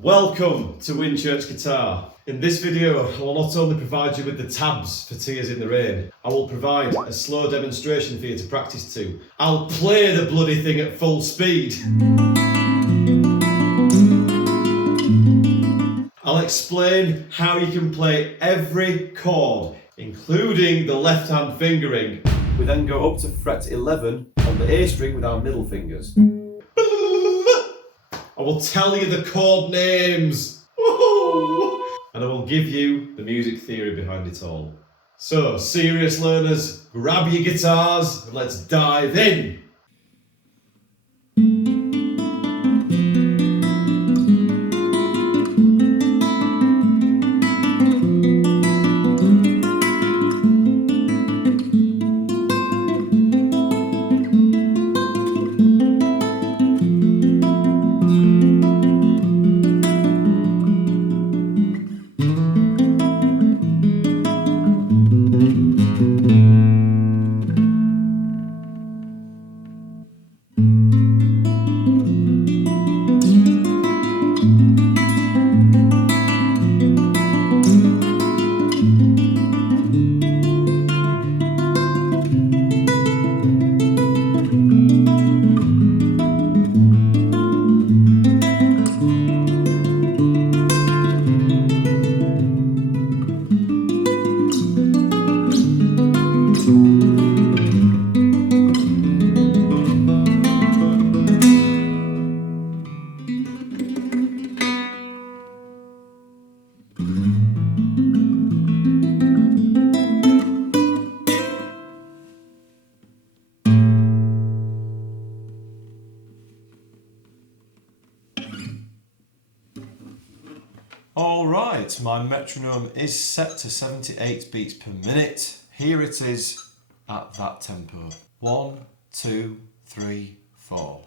Welcome to Win Church Guitar. In this video, I will not only provide you with the tabs for Tears in the Rain, I will provide a slow demonstration for you to practice to. I'll play the bloody thing at full speed. I'll explain how you can play every chord, including the left-hand fingering. We then go up to fret 11 on the A string with our middle fingers. I will tell you the chord names. And I will give you the music theory behind it all. So, serious learners, grab your guitars and let's dive in. Alright, my metronome is set to 78 beats per minute. Here it is at that tempo. 1, 2, 3, 4.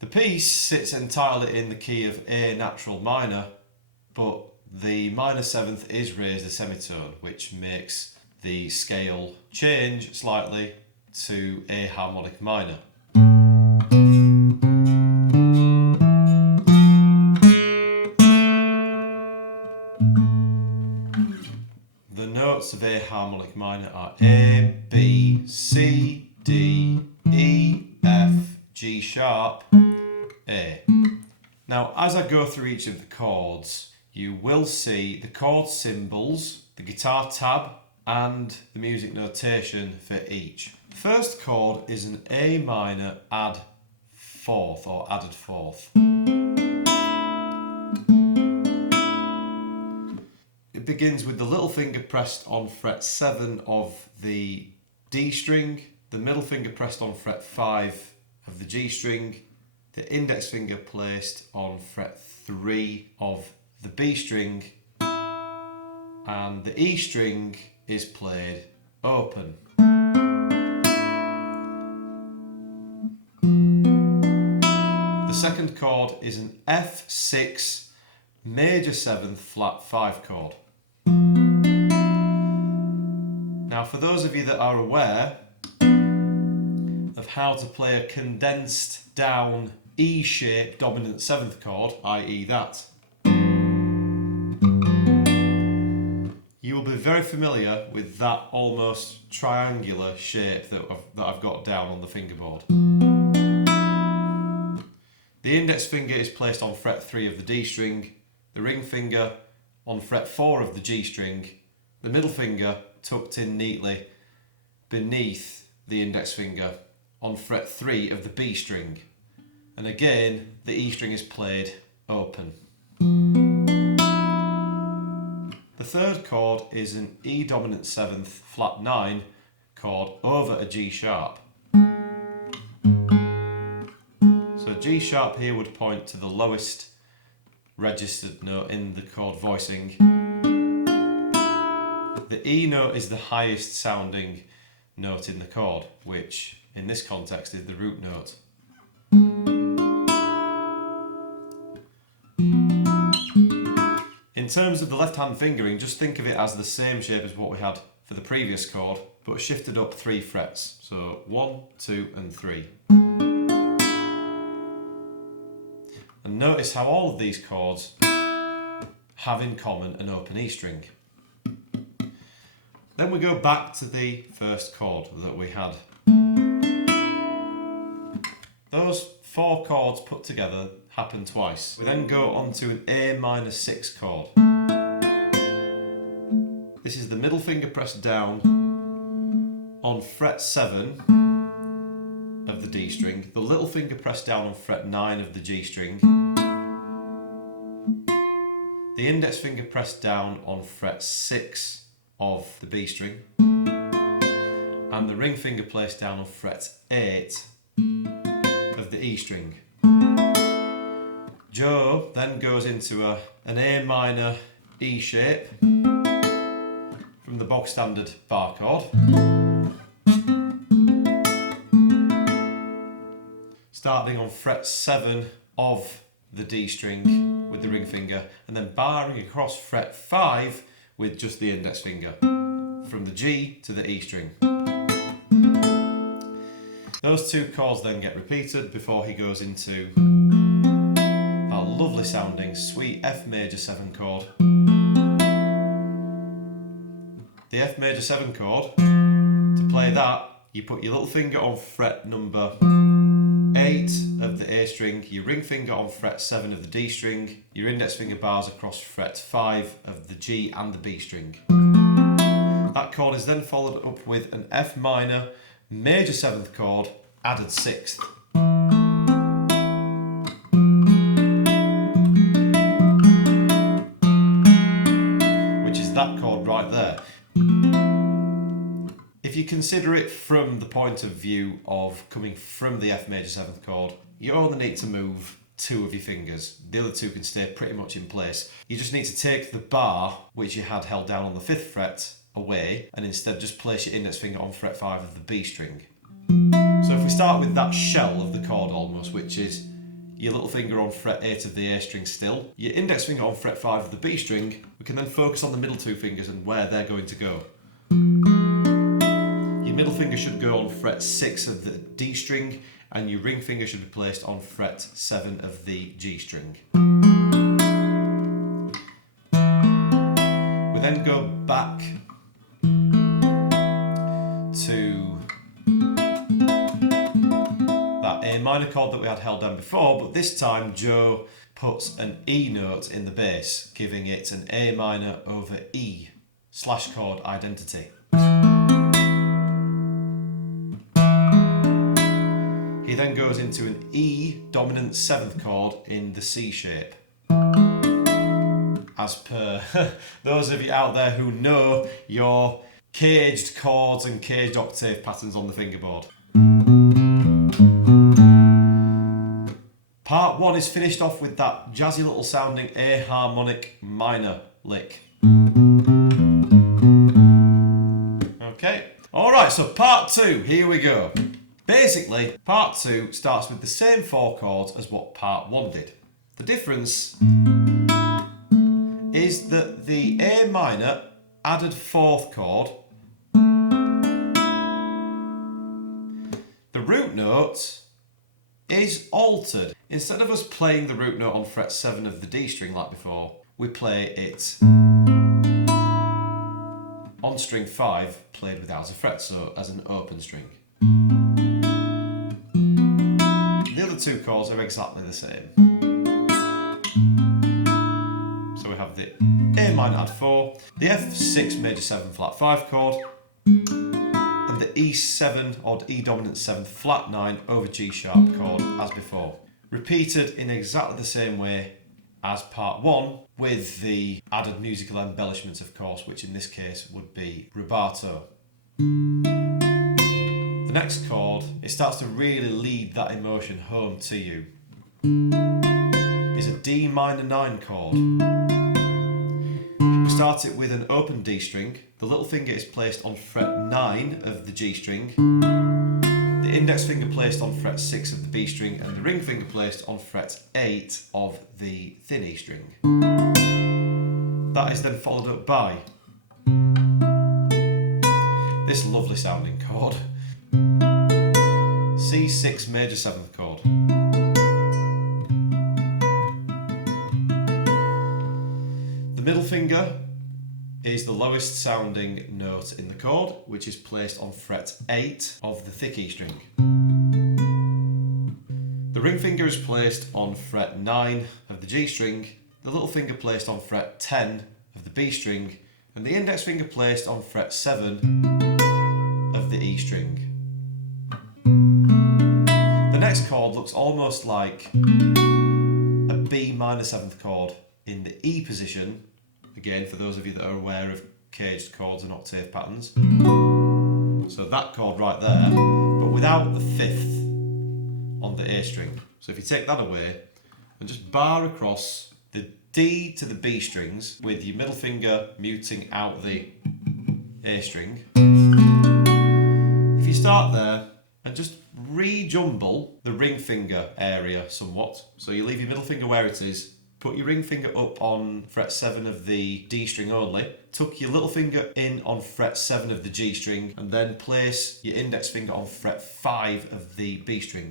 The piece sits entirely in the key of A natural minor, but the minor seventh is raised a semitone, which makes the scale change slightly to A harmonic minor. The notes of A harmonic minor are A, B, C, D, E, F, G sharp, A. Now, as I go through each of the chords, you will see the chord symbols, the guitar tab, and the music notation for each. The first chord is an A minor add fourth or added fourth. It begins with the little finger pressed on fret 7 of the D string, the middle finger pressed on fret 5 of the G string, the index finger placed on fret 3 of the B string, and the E string is played open. The second chord is an F6 major 7th flat 5 chord. Now, for those of you that are aware of how to play a condensed down E-shaped dominant 7th chord, i.e. that, you will be very familiar with that almost triangular shape that I've got down on the fingerboard. The index finger is placed on fret 3 of the D string, the ring finger on fret 4 of the G string, the middle finger tucked in neatly beneath the index finger on fret 3 of the B string, and again the E string is played open. The third chord is an E dominant 7th flat 9 chord over a G sharp. So G sharp here would point to the lowest registered note in the chord voicing. The E note is the highest sounding note in the chord, which in this context is the root note. In terms of the left hand fingering, just think of it as the same shape as what we had for the previous chord, but shifted up 3 frets. So 1, 2 and 3. And notice how all of these chords have in common an open E string. Then we go back to the first chord that we had. Those 4 chords put together happen twice. We then go on to an A minor 6 chord. This is the middle finger pressed down on fret 7 of the D string, the little finger pressed down on fret 9 of the G string, the index finger pressed down on fret 6 of the B string, and the ring finger placed down on fret 8 of the E string. Joe then goes into an A minor E shape from the bog standard bar chord, starting on fret 7 of the D string with the ring finger, and then barring across fret 5 with just the index finger, from the G to the E string. Those 2 chords then get repeated before he goes into that lovely sounding sweet F major 7 chord. The F major 7 chord, to play that, you put your little finger on fret number 8 of the A string, your ring finger on fret 7 of the D string, your index finger bars across fret 5 of the G and the B string. That chord is then followed up with an F minor major 7th chord added 6th. Which is that chord right there. If you consider it from the point of view of coming from the F major 7th chord, you only need to move 2 of your fingers. The other 2 can stay pretty much in place. You just need to take the bar, which you had held down on the 5th fret, away, and instead just place your index finger on fret 5 of the B string. So if we start with that shell of the chord almost, which is your little finger on fret 8 of the A string still, your index finger on fret 5 of the B string, we can then focus on the middle 2 fingers and where they're going to go. Your middle finger should go on fret 6 of the D string, and your ring finger should be placed on fret 7 of the G string. We then go back to that A minor minor chord that we had held down before, but this time Joe puts an E note in the bass, giving it an A minor over E slash chord identity. He then goes into an E dominant 7th chord in the C shape. As per those of you out there who know your caged chords and caged octave patterns on the fingerboard. Part 1 is finished off with that jazzy little sounding A harmonic minor lick. Okay, alright, so part 2, here we go. Basically, part 2 starts with the same 4 chords as what part 1 did. The difference is that the A minor added 4th chord, the root note is altered. Instead of us playing the root note on fret 7 of the D string like before, we play it on string 5 played without a fret, so as an open string. The other 2 chords are exactly the same. So we have the A minor add 4, the F6 major 7 flat 5 chord, and the E7 odd E dominant 7 flat 9 over G sharp chord as before. Repeated in exactly the same way as part 1, with the added musical embellishments of course, which in this case would be rubato. The next chord, it starts to really lead that emotion home to you, is a D minor 9 chord. We start it with an open D string, the little finger is placed on fret 9 of the G string, the index finger placed on fret 6 of the B string, and the ring finger placed on fret 8 of the thin E string. That is then followed up by this lovely sounding chord, C6 major 7th chord. The middle finger is the lowest sounding note in the chord, which is placed on fret 8 of the thick E string. The ring finger is placed on fret 9 of the G string, the little finger placed on fret 10 of the B string, and the index finger placed on fret 7 of the E string. The next chord looks almost like a B minor 7th chord in the E position, again for those of you that are aware of caged chords and octave patterns. So that chord right there, but without the 5th on the A string. So if you take that away and just bar across the D to the B strings with your middle finger muting out the A string, if you start there and just rejumble the ring finger area somewhat, so you leave your middle finger where it is, put your ring finger up on fret 7 of the D string only, tuck your little finger in on fret 7 of the G string, and then place your index finger on fret 5 of the B string.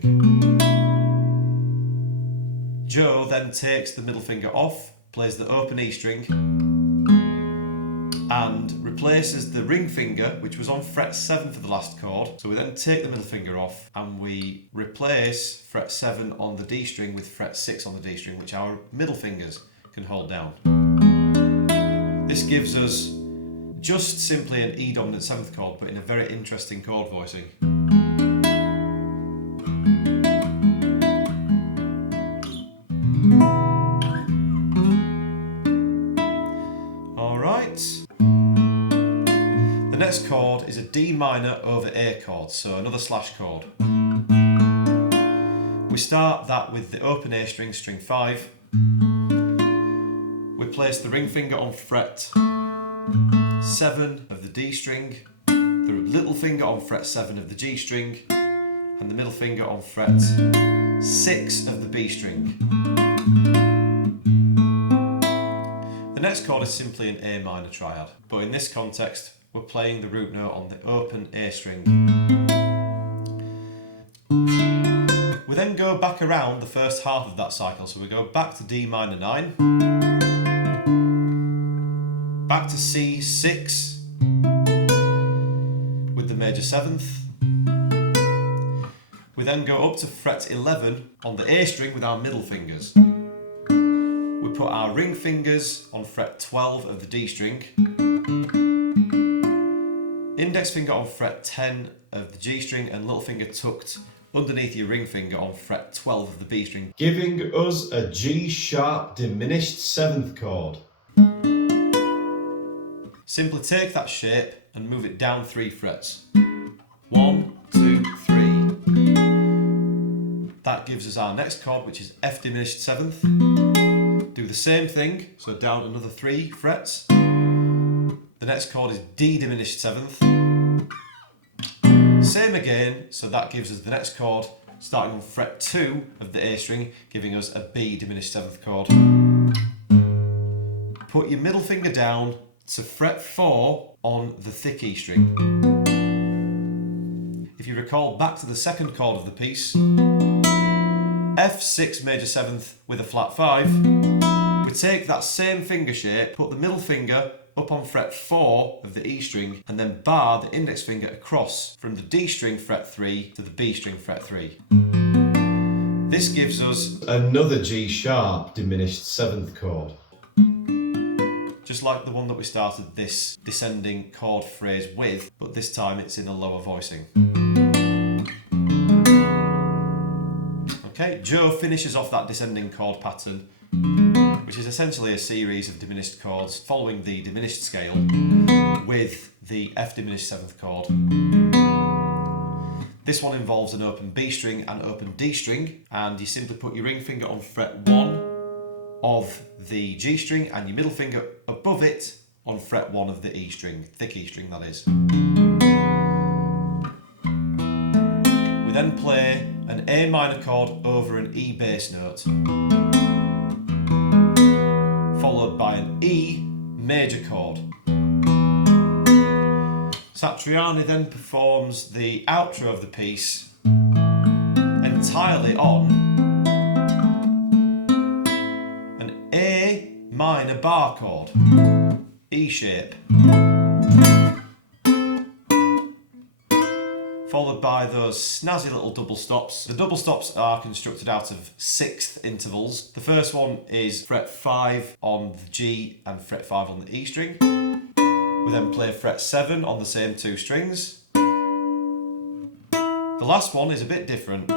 Joe then takes the middle finger off, plays the open E string, and replaces the ring finger, which was on fret 7 for the last chord. So we then take the middle finger off and we replace fret 7 on the D string with fret 6 on the D string, which our middle fingers can hold down. This gives us just simply an E dominant 7th chord, but in a very interesting chord voicing. The next chord is a D minor over A chord, so another slash chord. We start that with the open A string, string 5. We place the ring finger on fret 7 of the D string, the little finger on fret 7 of the G string, and the middle finger on fret 6 of the B string. The next chord is simply an A minor triad, but in this context we're playing the root note on the open A string. We then go back around the first half of that cycle, so we go back to D minor 9, back to C6 with the major 7th, We then go up to fret 11 on the A string with our middle fingers. We put our ring fingers on fret 12 of the D string, index finger on fret 10 of the G string, and little finger tucked underneath your ring finger on fret 12 of the B string, giving us a G sharp diminished 7th chord. Simply take that shape and move it down 3 frets. 1, 2, 3. That gives us our next chord, which is F diminished 7th. Do the same thing, so down another 3 frets. The next chord is D diminished 7th. Same again, so that gives us the next chord, starting on fret 2 of the A string, giving us a B diminished 7th chord. Put your middle finger down to fret 4 on the thick E string. If you recall back to the second chord of the piece, F6 major 7th with a flat 5, we take that same finger shape, put the middle finger up on fret 4 of the E string, and then bar the index finger across from the D string fret 3 to the B string fret 3. This gives us another G sharp diminished 7th chord. Just like the one that we started this descending chord phrase with, but this time it's in a lower voicing. Okay, Joe finishes off that descending chord pattern, which is essentially a series of diminished chords following the diminished scale with the F diminished 7th chord. This one involves an open B string and open D string, and you simply put your ring finger on fret 1 of the G string and your middle finger above it on fret 1 of the E string, thick E string that is. We then play an A minor chord over an E bass note, followed by an E major chord. Satriani then performs the outro of the piece entirely on an A minor bar chord, E shape, followed by those snazzy little double stops. The double stops are constructed out of 6th intervals. The first one is fret 5 on the G and fret 5 on the E string. We then play fret 7 on the same 2 strings. The last one is a bit different,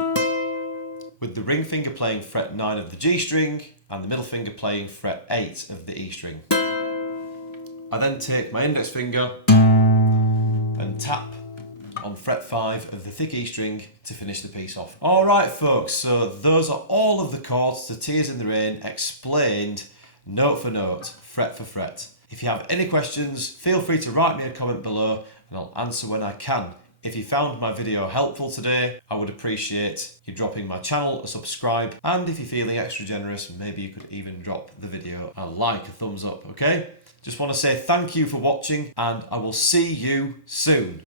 with the ring finger playing fret 9 of the G string and the middle finger playing fret 8 of the E string. I then take my index finger and tap on fret 5 of the thick E string to finish the piece off. Alright folks, so those are all of the chords to Tears in the Rain explained note for note, fret for fret. If you have any questions, feel free to write me a comment below and I'll answer when I can. If you found my video helpful today, I would appreciate you dropping my channel a subscribe, and if you're feeling extra generous, maybe you could even drop the video a like, a thumbs up, okay? Just want to say thank you for watching, and I will see you soon.